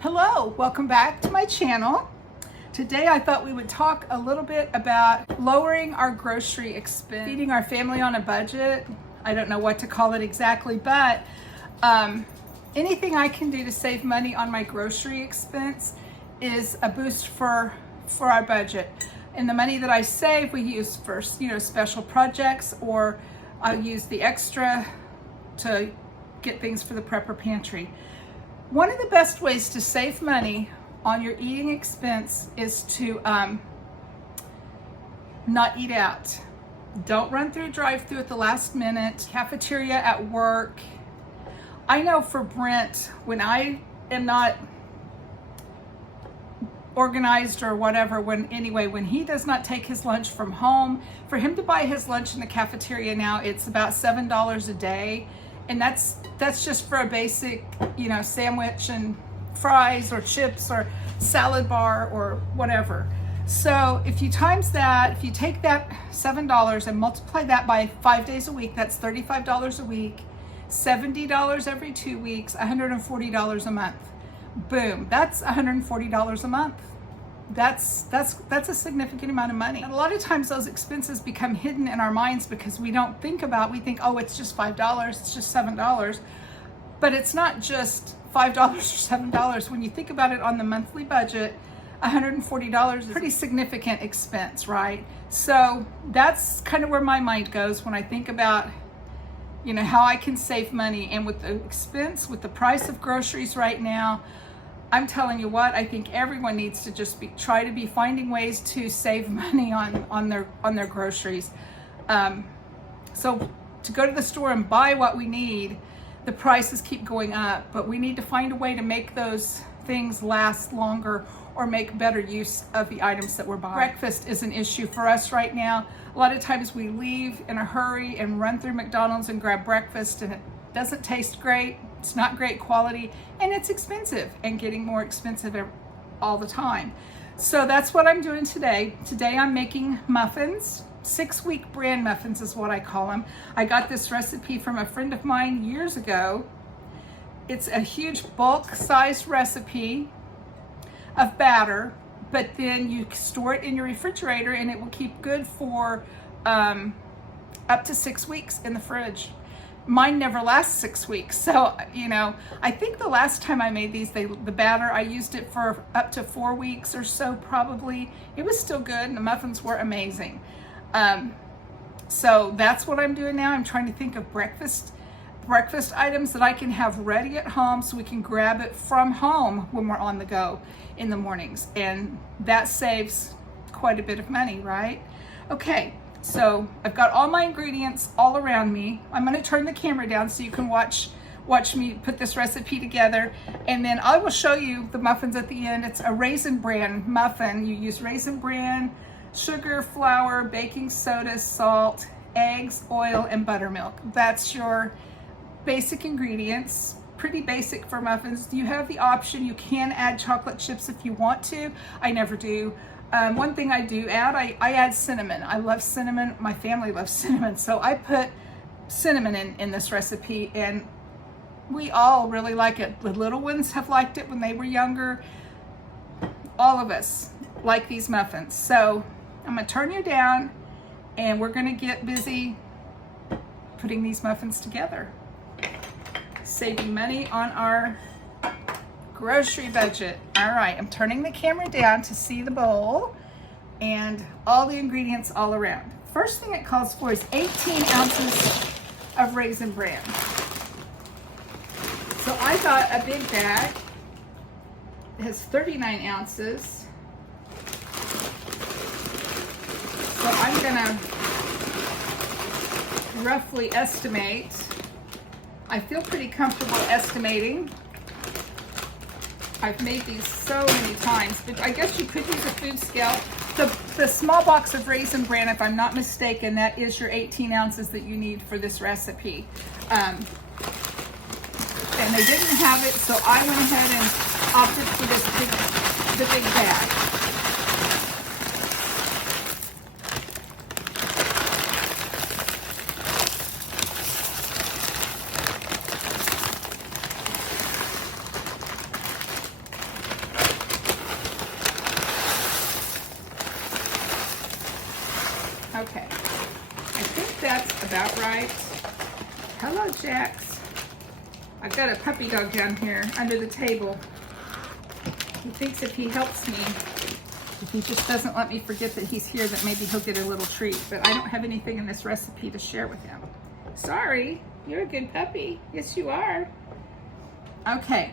Hello, welcome back to my channel. Today I thought we would talk a little bit about lowering our grocery expense, feeding our family on a budget. I don't know what to call it exactly, but anything I can do to save money on my grocery expense is a boost for our budget. And the money that I save, we use for, special projects, or I'll use the extra to get things for the prepper pantry. One of the best ways to save money on your eating expense is to not eat out. Don't run through a drive-through at the last minute, cafeteria at work. I know for Brent, when I am not organized or whatever, when he does not take his lunch from home, for him to buy his lunch in the cafeteria now, it's about $7 a day. And that's just for a basic, sandwich and fries or chips or salad bar or whatever. So if you times that, if you take that $7 and multiply that by 5 days a week, that's $35 a week, $70 every 2 weeks, $140 a month. Boom, that's $140 a month. That's a significant amount of money. And a lot of times those expenses become hidden in our minds because we don't think about, we think, oh, it's just $5, it's just $7. But it's not just $5 or $7. When you think about it on the monthly budget, $140 is a pretty significant expense, right? So that's kind of where my mind goes when I think about, how I can save money. And with the expense, with the price of groceries right now, I'm telling you what, I think everyone needs to just try to be finding ways to save money on their groceries. So to go to the store and buy what we need, the prices keep going up, but we need to find a way to make those things last longer or make better use of the items that we're buying. Breakfast is an issue for us right now. A lot of times we leave in a hurry and run through McDonald's and grab breakfast, and it doesn't taste great. It's not great quality, and it's expensive and getting more expensive all the time. So that's what I'm doing today. Today I'm making muffins. 6-week Bran muffins is what I call them. I got this recipe from a friend of mine years ago. It's a huge bulk sized recipe of batter, but then you store it in your refrigerator and it will keep good for up to 6 weeks in the fridge. Mine never lasts 6 weeks. So, I think the last time I made these, the batter, I used it for up to 4 weeks or so probably. It was still good and the muffins were amazing. So that's what I'm doing now. I'm trying to think of breakfast items that I can have ready at home so we can grab it from home when we're on the go in the mornings. And that saves quite a bit of money, right? Okay. So I've got all my ingredients all around me. I'm going to turn the camera down so you can watch me put this recipe together, and then I will show you the muffins at the end. It's a Raisin Bran muffin. You use Raisin Bran, sugar, flour, baking soda, salt, eggs, oil, and buttermilk. That's your basic ingredients. Pretty basic for muffins. You have the option, you can add chocolate chips if you want to. I never do. One thing I do add, I add cinnamon. I love cinnamon. My family loves cinnamon. So I put cinnamon in this recipe, and we all really like it. The little ones have liked it when they were younger. All of us like these muffins. So I'm gonna turn you down and we're gonna get busy putting these muffins together. Saving money on our grocery budget. All right, I'm turning the camera down to see the bowl and all the ingredients all around. First thing it calls for is 18 ounces of Raisin Bran. So I got a big bag. It has 39 ounces. So I'm gonna roughly estimate. I feel pretty comfortable estimating. I've made these so many times, but I guess you could use a food scale. The small box of Raisin Bran, if I'm not mistaken, that is your 18 ounces that you need for this recipe. And they didn't have it, so I went ahead and opted for the big bag. that right. Hello, Jax. I've got a puppy dog down here under the table. He thinks if he helps me, if he just doesn't let me forget that he's here, that maybe he'll get a little treat. But I don't have anything in this recipe to share with him. Sorry, you're a good puppy. Yes, you are. Okay,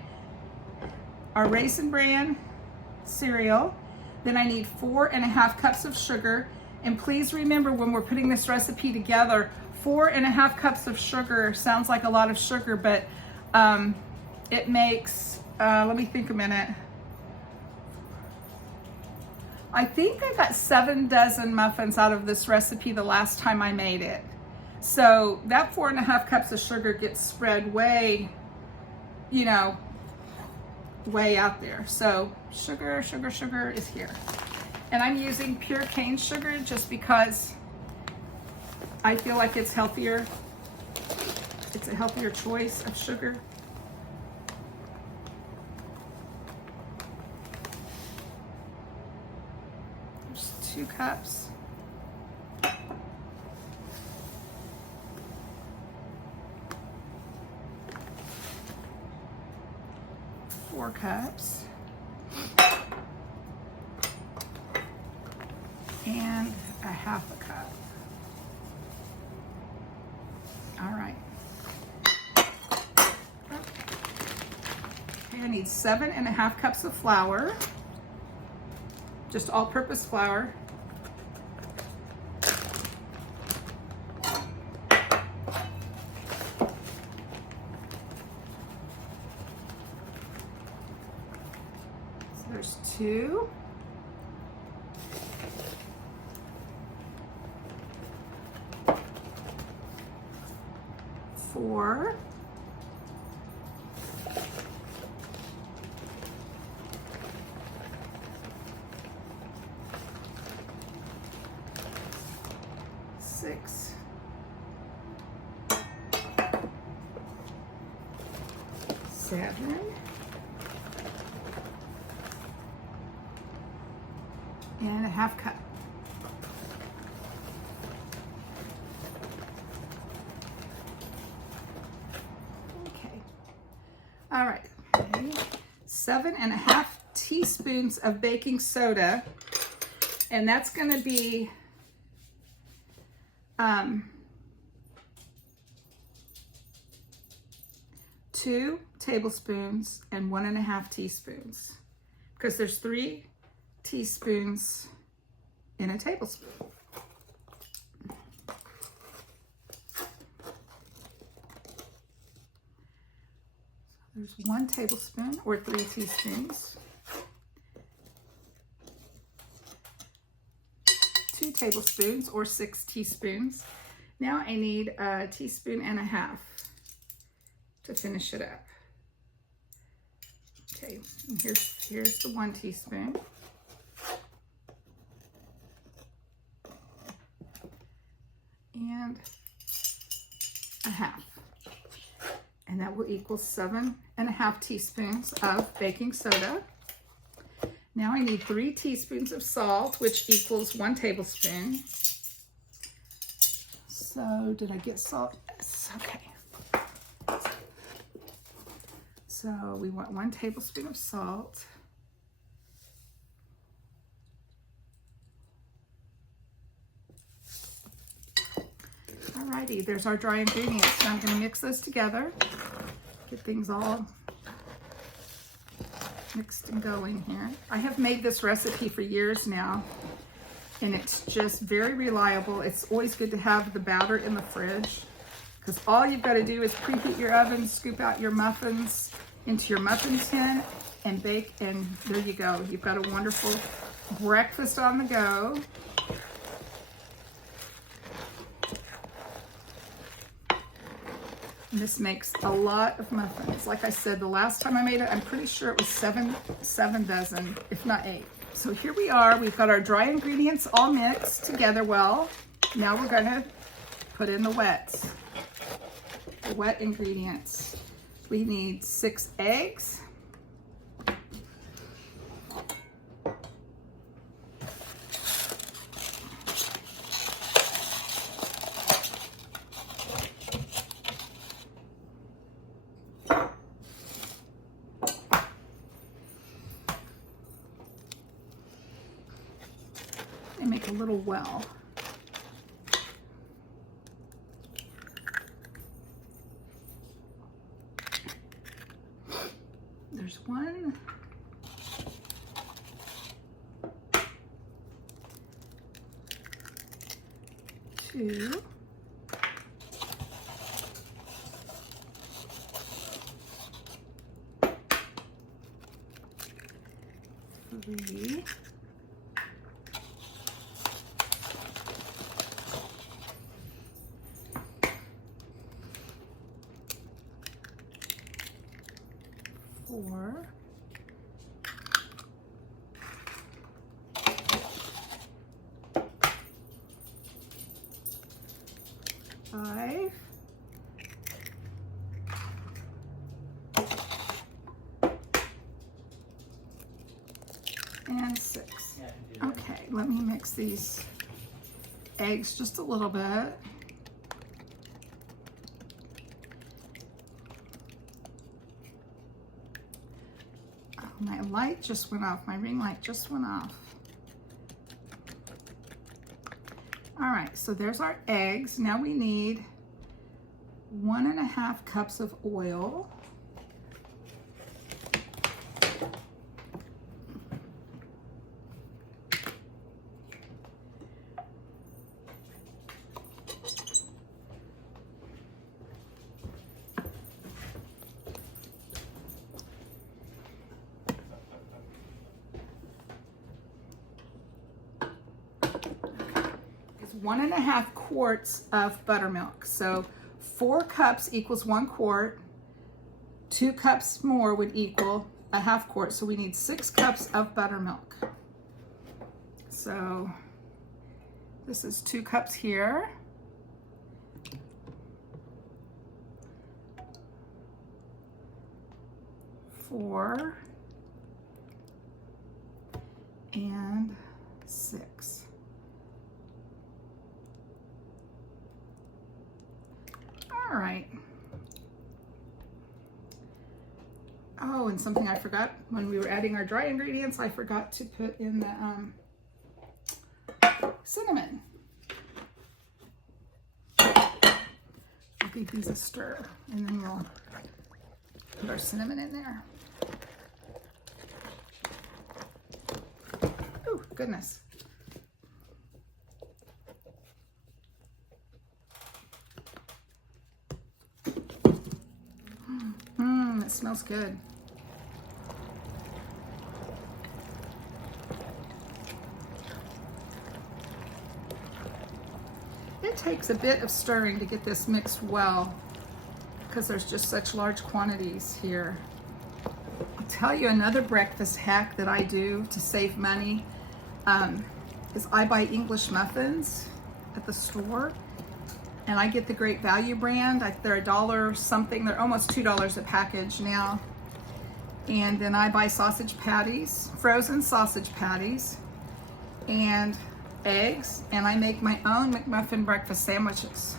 our Raisin Bran cereal. Then I need 4.5 cups of sugar. And please remember, when we're putting this recipe together, 4.5 cups of sugar sounds like a lot of sugar, but it makes, let me think a minute. I think I got 7 dozen muffins out of this recipe the last time I made it. So that 4.5 cups of sugar gets spread way, you know, way out there. So sugar, sugar, sugar is here. And I'm using pure cane sugar just because I feel like it's healthier. It's a healthier choice of sugar. There's 2 cups. Four cups. And 1/2 cup. All right. Okay, I need 7.5 cups of flour, just all-purpose flour. So there's 2. 4. 6. 7. And 1/2 cup. All right, okay. 7.5 teaspoons of baking soda, and that's going to be 2 tablespoons and 1.5 teaspoons, because there's 3 teaspoons in a tablespoon. There's 1 tablespoon or 3 teaspoons, 2 tablespoons or 6 teaspoons. Now I need 1.5 teaspoons to finish it up. Okay, and here's the 1 teaspoon. And 1/2. And that will equal 7.5 teaspoons of baking soda. Now I need 3 teaspoons of salt, which equals 1 tablespoon. So did I get salt? Yes, okay. So we want 1 tablespoon of salt. Alrighty, there's our dry ingredients. Now I'm going to mix those together, get things all mixed and going here. I have made this recipe for years now, and it's just very reliable. It's always good to have the batter in the fridge, because all you've got to do is preheat your oven, scoop out your muffins into your muffin tin, and bake, and there you go. You've got a wonderful breakfast on the go. And this makes a lot of muffins. Like I said, the last time I made it, I'm pretty sure it was seven dozen, if not 8. So here we are. We've got our dry ingredients all mixed together well. Now we're gonna put in the wets, the wet ingredients. We need 6 eggs. little well. There's one. Two. Three. Four. Five. And six. Okay, let me mix these eggs just a little bit. Oh, my light just went off. My ring light just went off. All right, so there's our eggs. Now we need 1.5 cups of oil. It's 1.5 quarts of buttermilk. So 4 cups equals 1 quart. 2 cups more would equal a 1/2 quart. So we need 6 cups of buttermilk. So this is 2 cups here. Four and 6. All right. Oh, and something I forgot when we were adding our dry ingredients, I forgot to put in the cinnamon. I'll give these a stir, and then we'll put our cinnamon in there. Oh, goodness. It smells good. It takes a bit of stirring to get this mixed well because there's just such large quantities here. I'll tell you another breakfast hack that I do to save money is I buy English muffins at the store, and I get the Great Value brand. They're $1 something. They're almost $2 a package now. And then I buy sausage patties, frozen sausage patties, and eggs, and I make my own McMuffin breakfast sandwiches.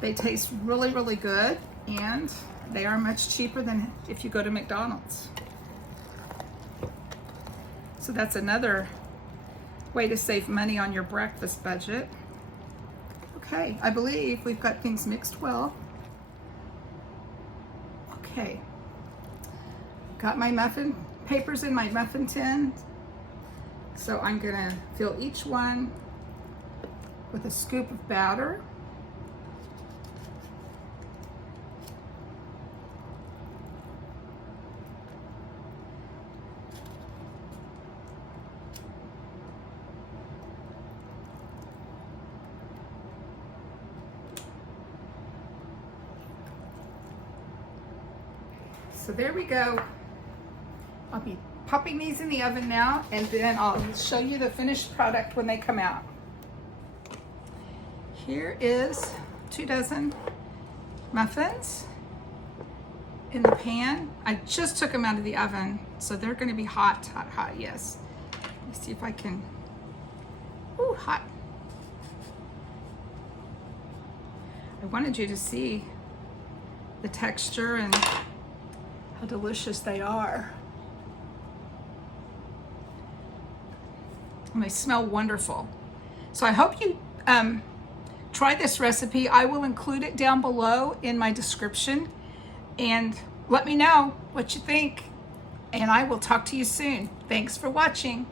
They taste really, really good, and they are much cheaper than if you go to McDonald's. So that's another way to save money on your breakfast budget. Okay, I believe we've got things mixed well. Okay, got my muffin papers in my muffin tin. So I'm gonna fill each one with a scoop of batter. So there we go. I'll be popping these in the oven now, and then I'll show you the finished product when they come out. Here is 2 dozen muffins in the pan. I just took them out of the oven, so they're gonna be hot, hot, hot, yes. Let me see if I can, ooh, hot. I wanted you to see the texture and how delicious they are. And they smell wonderful. So I hope you try this recipe. I will include it down below in my description, and let me know what you think, and I will talk to you soon. Thanks for watching.